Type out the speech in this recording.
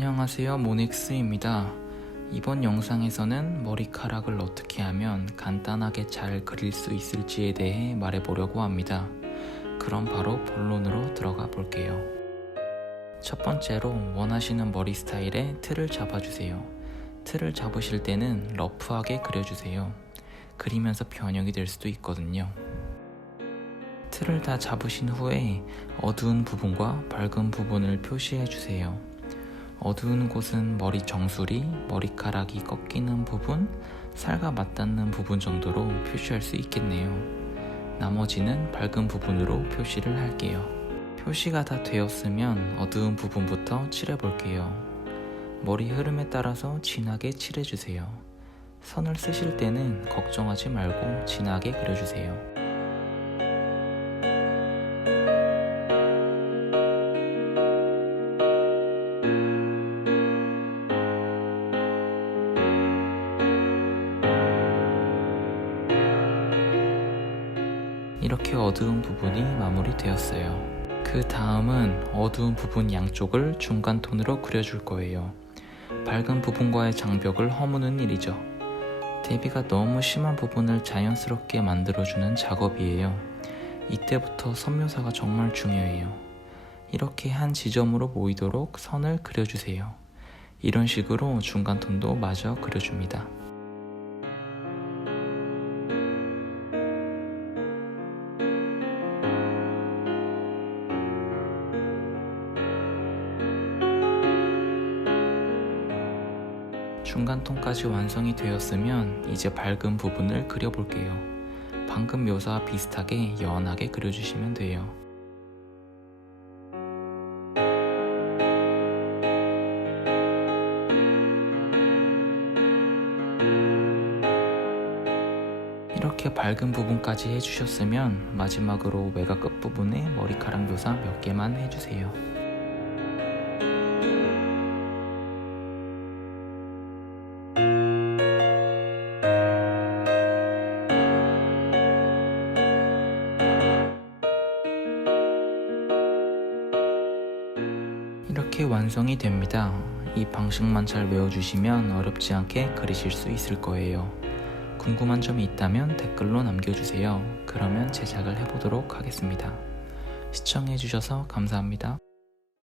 안녕하세요 모닉스입니다. 이번 영상에서는 머리카락을 어떻게 하면 간단하게 잘 그릴 수 있을지에 대해 말해보려고 합니다. 그럼 바로 본론으로 들어가 볼게요. 첫 번째로 원하시는 머리 스타일의 틀을 잡아주세요. 틀을 잡으실 때는 러프하게 그려주세요. 그리면서 변형이 될 수도 있거든요. 틀을 다 잡으신 후에 어두운 부분과 밝은 부분을 표시해 주세요. 어두운 곳은 머리 정수리, 머리카락이 꺾이는 부분, 살과 맞닿는 부분 정도로 표시할 수 있겠네요. 나머지는 밝은 부분으로 표시를 할게요. 표시가 다 되었으면 어두운 부분부터 칠해 볼게요. 머리 흐름에 따라서 진하게 칠해주세요. 선을 쓰실 때는 걱정하지 말고 진하게 그려주세요. 이렇게 어두운 부분이 마무리되었어요. 그 다음은 어두운 부분 양쪽을 중간 톤으로 그려줄 거예요. 밝은 부분과의 장벽을 허무는 일이죠. 대비가 너무 심한 부분을 자연스럽게 만들어주는 작업이에요. 이때부터 선묘사가 정말 중요해요. 이렇게 한 지점으로 모이도록 선을 그려주세요. 이런 식으로 중간 톤도 마저 그려줍니다. 중간 톤까지 완성이 되었으면 이제 밝은 부분을 그려볼게요. 방금 묘사와 비슷하게 연하게 그려주시면 돼요. 이렇게 밝은 부분까지 해주셨으면 마지막으로 외곽 끝부분에 머리카락 묘사 몇 개만 해주세요. 이렇게 완성이 됩니다. 이 방식만 잘 외워주시면 어렵지 않게 그리실 수 있을 거예요. 궁금한 점이 있다면 댓글로 남겨주세요. 그러면 제작을 해보도록 하겠습니다. 시청해주셔서 감사합니다.